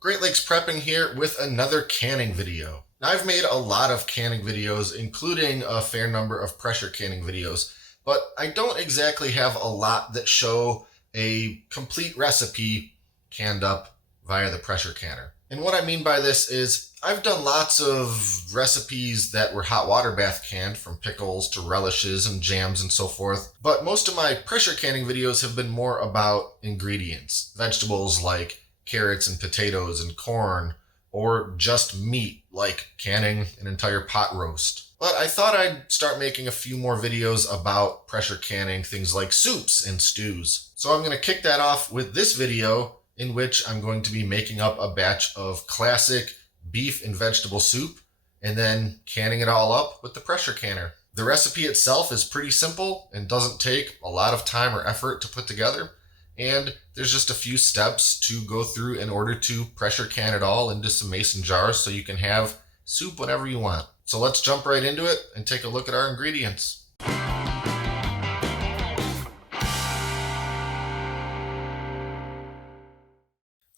Great Lakes Prepping here with another canning video. Now, I've made a lot of canning videos, including a fair number of pressure canning videos, but I don't exactly have a lot that show a complete recipe canned up via the pressure canner. And what I mean by this is I've done lots of recipes that were hot water bath canned, from pickles to relishes and jams and so forth, but most of my pressure canning videos have been more about ingredients, vegetables like carrots and potatoes and corn, or just meat like canning an entire pot roast. But I thought I'd start making a few more videos about pressure canning things like soups and stews. So I'm going to kick that off with this video in which I'm going to be making up a batch of classic beef and vegetable soup and then canning it all up with the pressure canner. The recipe itself is pretty simple and doesn't take a lot of time or effort to put together. And there's just a few steps to go through in order to pressure can it all into some mason jars so you can have soup whenever you want. So let's jump right into it and take a look at our ingredients.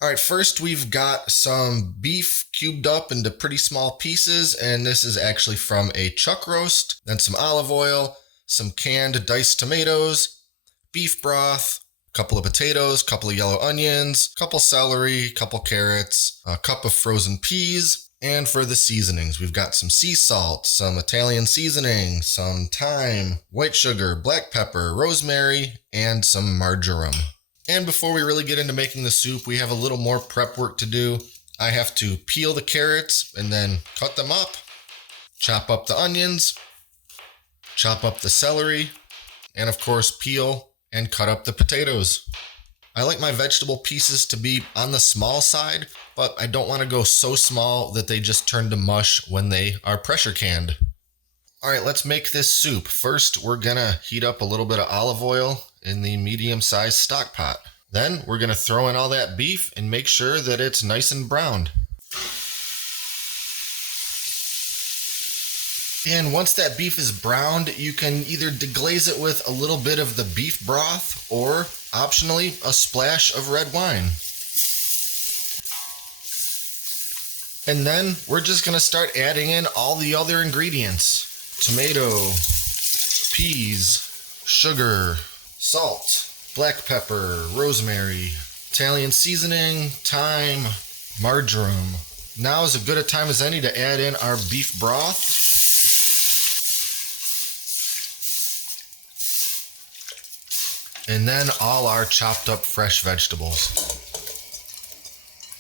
All right, first we've got some beef cubed up into pretty small pieces, and this is actually from a chuck roast. Then some olive oil, some canned diced tomatoes, beef broth, couple of potatoes, couple of yellow onions, couple celery, couple carrots, a cup of frozen peas. And for the seasonings, we've got some sea salt, some Italian seasoning, some thyme, white sugar, black pepper, rosemary, and some marjoram. And before we really get into making the soup, we have a little more prep work to do. I have to peel the carrots and then cut them up, chop up the onions, chop up the celery, and of course peel and cut up the potatoes. I like my vegetable pieces to be on the small side, but I don't want to go so small that they just turn to mush when they are pressure canned. All right, let's make this soup. First, we're gonna heat up a little bit of olive oil in the medium-sized stock pot. Then we're gonna throw in all that beef and make sure that it's nice and browned. And once that beef is browned, you can either deglaze it with a little bit of the beef broth or, optionally, a splash of red wine. And then we're just going to start adding in all the other ingredients. Tomato, peas, sugar, salt, black pepper, rosemary, Italian seasoning, thyme, marjoram. Now is as good a time as any to add in our beef broth. And then all our chopped up fresh vegetables.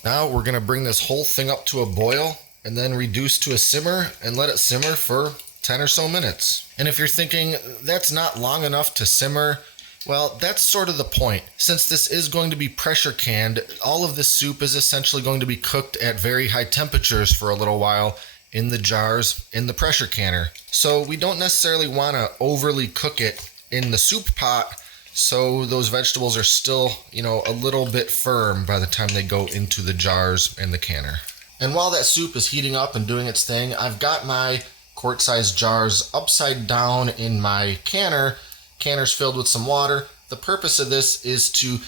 Now we're gonna bring this whole thing up to a boil and then reduce to a simmer and let it simmer for 10 or so minutes. And if you're thinking that's not long enough to simmer, well, that's sort of the point. Since this is going to be pressure canned, all of this soup is essentially going to be cooked at very high temperatures for a little while in the jars in the pressure canner. So we don't necessarily want to overly cook it in the soup pot, so those vegetables are still, a little bit firm by the time they go into the jars and the canner. And while that soup is heating up and doing its thing, I've got my quart-sized jars upside down in my canner. Canner's filled with some water. The purpose of this is to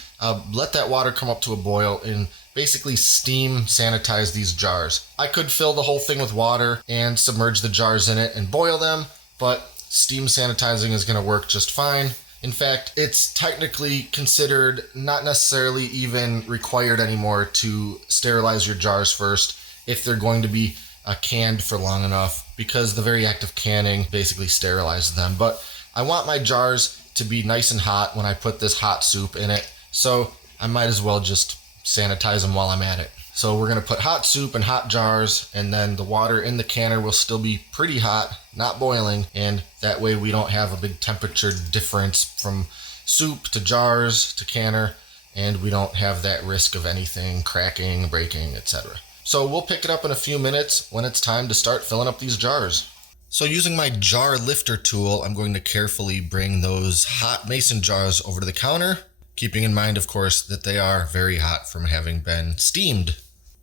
let that water come up to a boil and basically steam sanitize these jars. I could fill the whole thing with water and submerge the jars in it and boil them, but steam sanitizing is going to work just fine. In fact, it's technically considered not necessarily even required anymore to sterilize your jars first if they're going to be canned for long enough, because the very act of canning basically sterilizes them. But I want my jars to be nice and hot when I put this hot soup in it, so I might as well just sanitize them while I'm at it. So we're going to put hot soup in hot jars, and then the water in the canner will still be pretty hot, not boiling, and that way we don't have a big temperature difference from soup to jars to canner, and we don't have that risk of anything cracking, breaking, etc. So we'll pick it up in a few minutes when it's time to start filling up these jars. So using my jar lifter tool, I'm going to carefully bring those hot mason jars over to the counter, keeping in mind, of course, that they are very hot from having been steamed.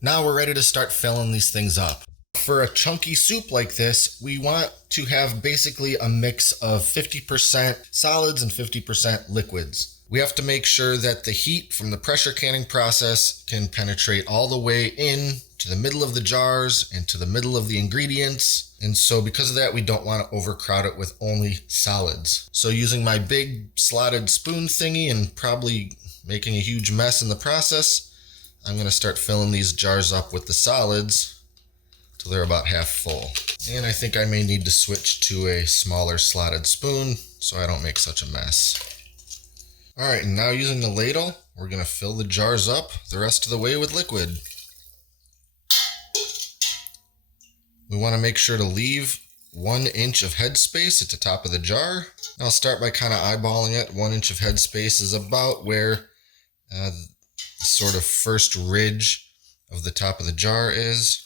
Now we're ready to start filling these things up. For a chunky soup like this, we want to have basically a mix of 50% solids and 50% liquids. We have to make sure that the heat from the pressure canning process can penetrate all the way in to the middle of the jars and to the middle of the ingredients. And so because of that, we don't want to overcrowd it with only solids. So using my big slotted spoon thingy and probably making a huge mess in the process, I'm going to start filling these jars up with the solids till they're about half full. And I think I may need to switch to a smaller slotted spoon so I don't make such a mess. All right, and now using the ladle, we're going to fill the jars up the rest of the way with liquid. We want to make sure to leave 1 inch of headspace at the top of the jar. I'll start by kind of eyeballing it. 1 inch of headspace is about where the sort of first ridge of the top of the jar is.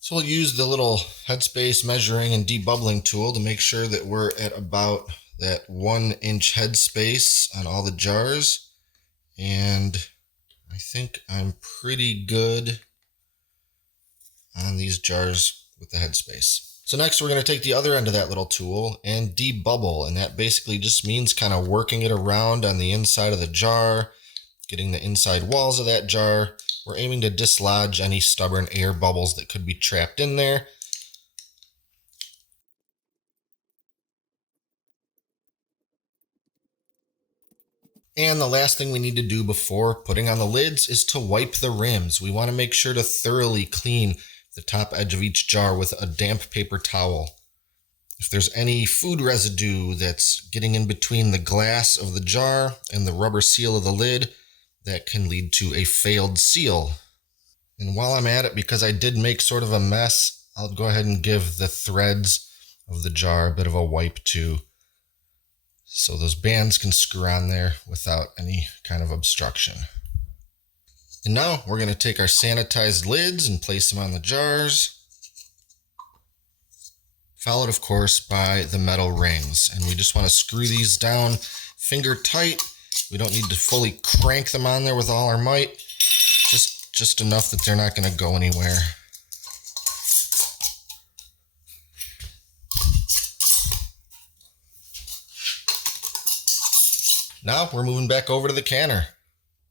So we'll use the little headspace measuring and debubbling tool to make sure that we're at about that 1 inch headspace on all the jars. And I think I'm pretty good on these jars with the headspace. So next we're going to take the other end of that little tool and debubble, and that basically just means kind of working it around on the inside of the jar, getting the inside walls of that jar. We're aiming to dislodge any stubborn air bubbles that could be trapped in there. And the last thing we need to do before putting on the lids is to wipe the rims. We want to make sure to thoroughly clean the top edge of each jar with a damp paper towel. If there's any food residue that's getting in between the glass of the jar and the rubber seal of the lid, that can lead to a failed seal. And while I'm at it, because I did make sort of a mess, I'll go ahead and give the threads of the jar a bit of a wipe too, so those bands can screw on there without any kind of obstruction. And now we're going to take our sanitized lids and place them on the jars, followed of course by the metal rings. And we just want to screw these down finger tight. We don't need to fully crank them on there with all our might, just enough that they're not going to go anywhere. Now we're moving back over to the canner.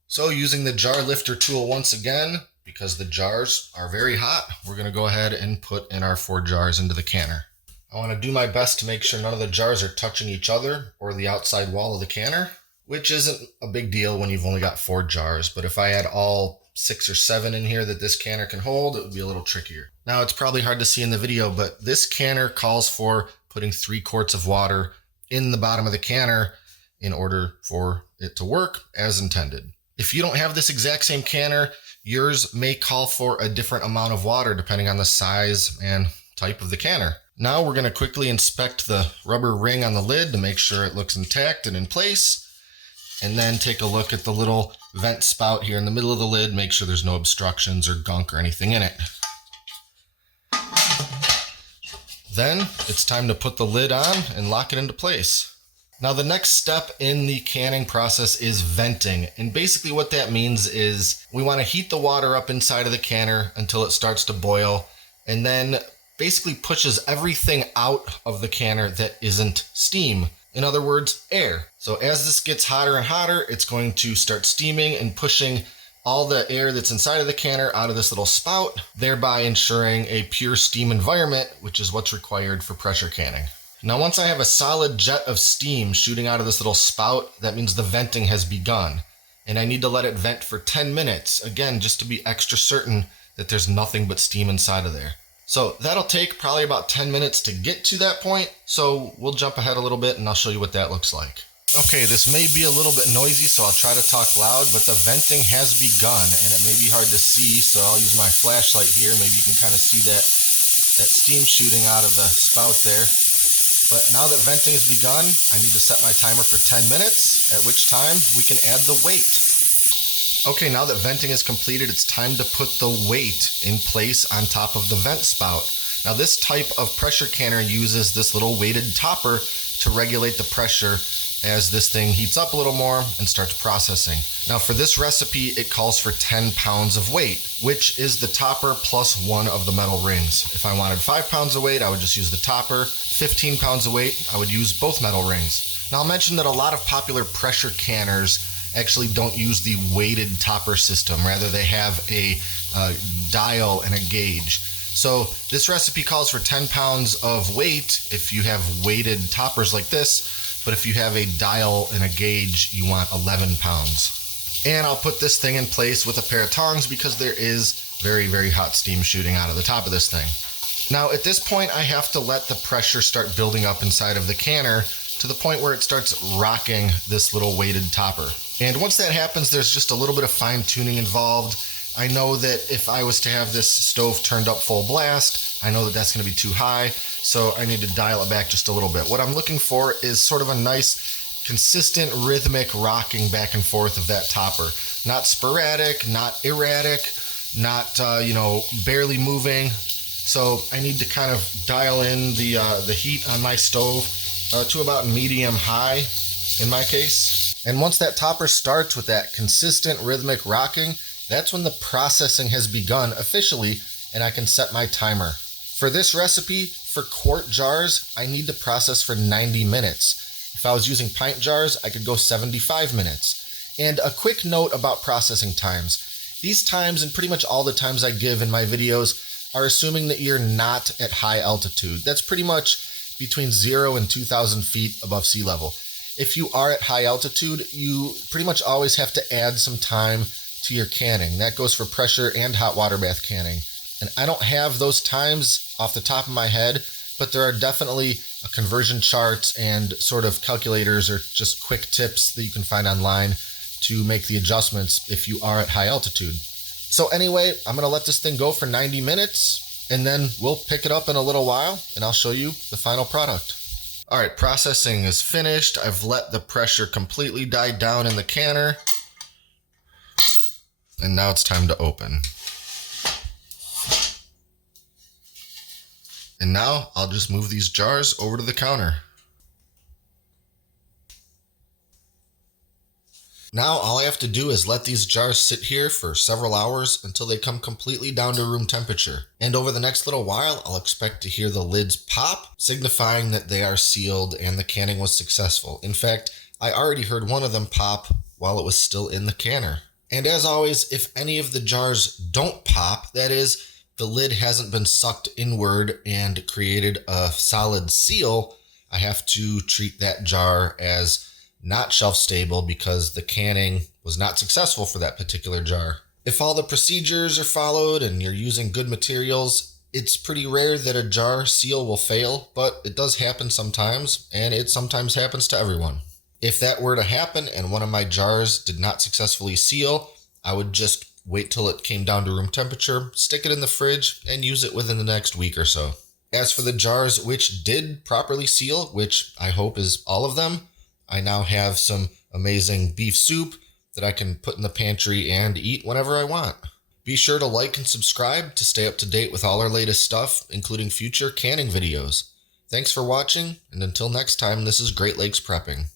So using the jar lifter tool once again, because the jars are very hot, we're going to go ahead and put in our 4 jars into the canner. I want to do my best to make sure none of the jars are touching each other or the outside wall of the canner, which isn't a big deal when you've only got 4 jars. But if I had all 6 or 7 in here that this canner can hold, it would be a little trickier. Now it's probably hard to see in the video, but this canner calls for putting 3 quarts of water in the bottom of the canner in order for it to work as intended. If you don't have this exact same canner, yours may call for a different amount of water depending on the size and type of the canner. Now we're going to quickly inspect the rubber ring on the lid to make sure it looks intact and in place, and then take a look at the little vent spout here in the middle of the lid, make sure there's no obstructions or gunk or anything in it. Then it's time to put the lid on and lock it into place. Now the next step in the canning process is venting, and basically what that means is we want to heat the water up inside of the canner until it starts to boil, and then basically pushes everything out of the canner that isn't steam. In other words, air. So as this gets hotter and hotter, it's going to start steaming and pushing all the air that's inside of the canner out of this little spout, thereby ensuring a pure steam environment, which is what's required for pressure canning. Now, once I have a solid jet of steam shooting out of this little spout, that means the venting has begun. And I need to let it vent for 10 minutes, again, just to be extra certain that there's nothing but steam inside of there. So that'll take probably about 10 minutes to get to that point. So we'll jump ahead a little bit and I'll show you what that looks like. Okay, this may be a little bit noisy, so I'll try to talk loud, but the venting has begun and it may be hard to see. So I'll use my flashlight here. Maybe you can kind of see that steam shooting out of the spout there. But now that venting has begun, I need to set my timer for 10 minutes, at which time we can add the weight. Okay, now that venting is completed, it's time to put the weight in place on top of the vent spout. Now this type of pressure canner uses this little weighted topper to regulate the pressure as this thing heats up a little more and starts processing. Now for this recipe, it calls for 10 pounds of weight, which is the topper plus 1 of the metal rings. If I wanted 5 pounds of weight, I would just use the topper. 15 pounds of weight, I would use both metal rings. Now I'll mention that a lot of popular pressure canners actually don't use the weighted topper system. Rather, they have a dial and a gauge. So this recipe calls for 10 pounds of weight if you have weighted toppers like this, but if you have a dial and a gauge, you want 11 pounds. And I'll put this thing in place with a pair of tongs because there is very, very hot steam shooting out of the top of this thing. Now at this point, I have to let the pressure start building up inside of the canner to the point where it starts rocking this little weighted topper. And once that happens, there's just a little bit of fine tuning involved. I know that if I was to have this stove turned up full blast, I know that that's going to be too high, so I need to dial it back just a little bit. What I'm looking for is sort of a nice, consistent, rhythmic rocking back and forth of that topper. Not sporadic, not erratic, not barely moving. So I need to kind of dial in the heat on my stove to about medium high in my case. And once that topper starts with that consistent rhythmic rocking, that's when the processing has begun officially, and I can set my timer. For this recipe, for quart jars, I need to process for 90 minutes. If I was using pint jars, I could go 75 minutes. And a quick note about processing times. These times, and pretty much all the times I give in my videos, are assuming that you're not at high altitude. That's pretty much between 0 and 2,000 feet above sea level. If you are at high altitude, you pretty much always have to add some time to your canning. That goes for pressure and hot water bath canning. And I don't have those times off the top of my head, but there are definitely conversion charts and sort of calculators or just quick tips that you can find online to make the adjustments if you are at high altitude. So anyway, I'm going to let this thing go for 90 minutes and then we'll pick it up in a little while and I'll show you the final product. All right, processing is finished. I've let the pressure completely die down in the canner. And now it's time to open. And now I'll just move these jars over to the counter. Now all I have to do is let these jars sit here for several hours until they come completely down to room temperature. And over the next little while, I'll expect to hear the lids pop, signifying that they are sealed and the canning was successful. In fact, I already heard one of them pop while it was still in the canner. And as always, if any of the jars don't pop, that is, the lid hasn't been sucked inward and created a solid seal, I have to treat that jar as not shelf stable because the canning was not successful for that particular jar. If all the procedures are followed and you're using good materials, it's pretty rare that a jar seal will fail, but it does happen sometimes, and it sometimes happens to everyone. If that were to happen and one of my jars did not successfully seal, I would just wait till it came down to room temperature, stick it in the fridge, and use it within the next week or so. As for the jars which did properly seal, which I hope is all of them, I now have some amazing beef soup that I can put in the pantry and eat whenever I want. Be sure to like and subscribe to stay up to date with all our latest stuff, including future canning videos. Thanks for watching, and until next time, this is Great Lakes Prepping.